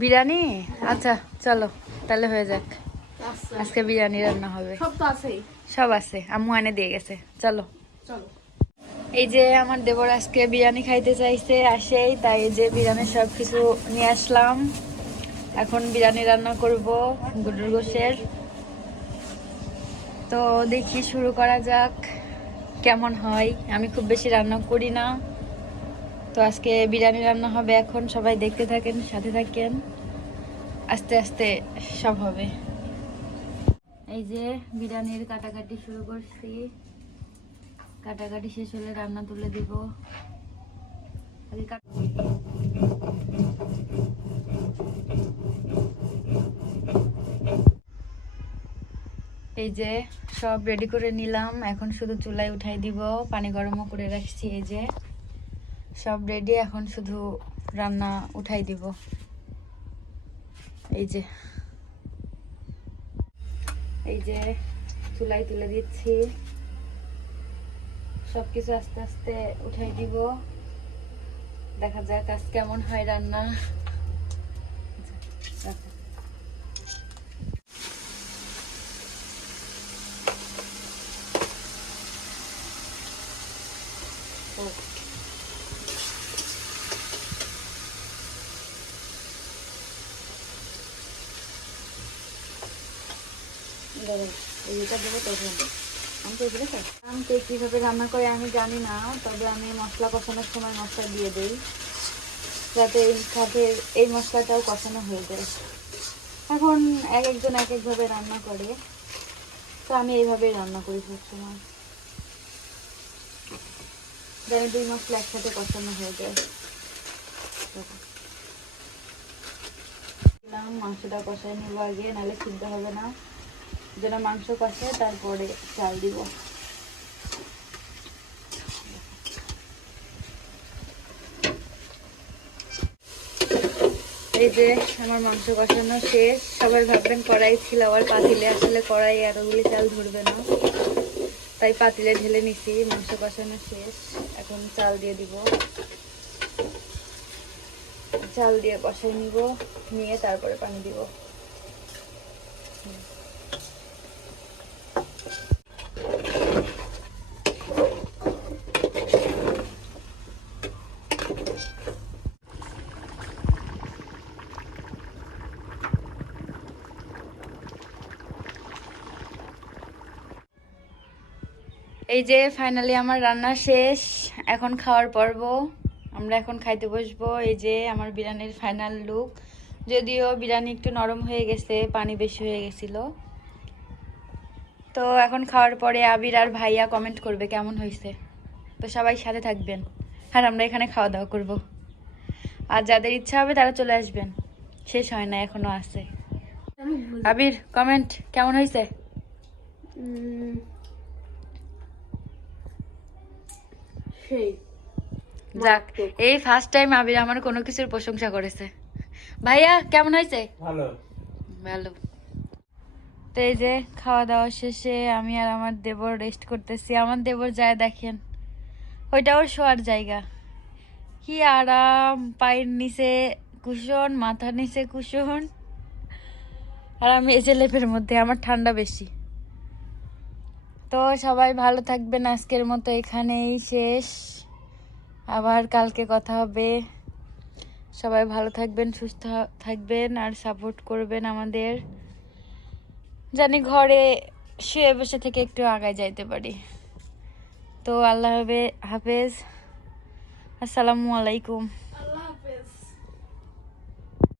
বিরিয়ানি? আচ্ছা চলো তাহলে হয়ে যাক। আজকে বিরিয়ানি রান্না হবে। সব আছে, আম্মু এনে দিয়ে গেছে। চলো চলো। এই যে আমার দেবর আজকে বিরিয়ানি খাইতে চাইছে, আসেই তাই যে বিরিয়ানির সবকিছু নিয়ে আসলাম। এখন বিরিয়ানি রান্না করব গরুর গোশের। তো দেখি শুরু করা যাক কেমন হয়। আমি খুব বেশি রান্না করি না, তো আজকে বিরিয়ানি রান্না হবে। এখন সবাই দেখতে থাকেন, সাথে থাকেন, আস্তে আস্তে সব হবে। এই যে বিরিয়ানির কাটাকাটি শুরু করছি, কাটাকাটি শেষ হলে রান্না তুলে দিব। এই যে সব রেডি করে নিলাম, এখন শুধু চুলায় উঠাই দিব। পানি গরমও করে রাখছি। এই যে সব রেডি, এখন শুধু রান্না উঠাই দিব। এই যে চুলায় তুলে দিচ্ছি, সবকিছু আস্তে আস্তে উঠাই দিব। দেখা যাক আজ কেমন হয় রান্না। আমি কিভাবে রান্না করে আমি জানি না, তবে আমি মশলা কষানোর সময় মশলা দিয়ে দিই, যাতে এই মশলাটাও কষানো হয়ে যায়। এখন এক একজন এক একভাবে রান্না করে, তো আমি এইভাবেই রান্না করি সবসময়, যেন দুই মশলা একসাথে কষানো হয়ে যায়। মাংসটা কষাই নেব আগে, নাহলে সিদ্ধ হবে না। যেন মাংস কষায় তারপরে চাল দিব। এই যে আমার মাংস কষানো শেষ। সবাই ভাববেন কড়াই ছিল আবার পাতিলে, আসলে কড়াই এতগুলি চাল ধরবে না, তাই পাতিলে ঢেলে নিছি। মাংস কষানো শেষ, এখন চাল দিয়ে দিব। চাল দিয়ে কষাই নিব, নিয়ে তারপরে পানি দিব। এই যে ফাইনালি আমার রান্না শেষ, এখন খাওয়ার পর্ব। আমরা এখন খাইতে বসবো। এই যে আমার বিরিয়ানির ফাইনাল লুক। যদিও বিরিয়ানি একটু নরম হয়ে গেছে, পানি বেশি হয়ে গেছিল। তো এখন খাওয়ার পরে আবির আর ভাইয়া কমেন্ট করবে কেমন হয়েছে। তো সবাই সাথে থাকবেন, আর আমরা এখানে খাওয়া দাওয়া করব। আর যাদের ইচ্ছা হবে তারা চলে আসবেন, শেষ হয় না, এখনো আছে। আবির কমেন্ট কেমন হয়েছে? যাক, এই ফার্স্ট টাইম আবির আমার কোনো কিছুর প্রশংসা করেছে। ভাইয়া কেমন হয়েছে? ভালো ভালো। তো এই যে খাওয়া দাওয়া শেষে আমি আর আমার দেবর রেস্ট করতেছি। আমার দেবর যায় দেখেন, ওইটা ওর শোয়ার জায়গা। কি আরাম, পায়ের নিচে কুশন, মাথার নিচে কুশন, আর আমি এই যে লেপের মধ্যে। আমার ঠান্ডা বেশি। তো সবাই ভালো থাকবেন, আজকের মতো এখানেই শেষ। আবার কালকে কথা হবে। সবাই ভালো থাকবেন, সুস্থ থাকবেন, আর সাপোর্ট করবেন আমাদের, জানি ঘরে শুয়ে বসে থেকে একটু আগায় যাইতে পারি। তো আল্লাহ হাফেজ, আসসালামু আলাইকুম।